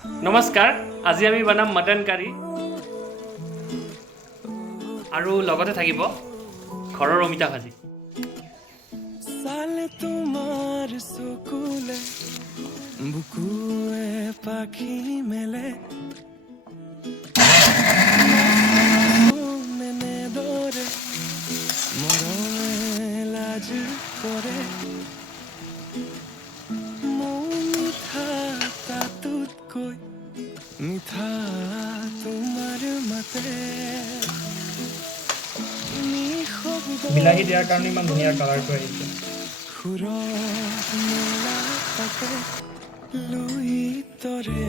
নমস্কাৰ আজি আমি বনাম মটন কাৰী আৰু লগতে থাকিব ঘৰৰ অমিতা ভাজি সালে তোমার সুকুলে বুকুয়ে পাখি মেলে মেনে দরে মরমে লাজ করে মিঠা তাতুত কই মিঠা তোমার মাতে বিলাহী দিয়াৰ কাৰণে ইমান ধুনীয়া কালাৰটো আহিছে খুৰত মেলা তাকে লুই তৰে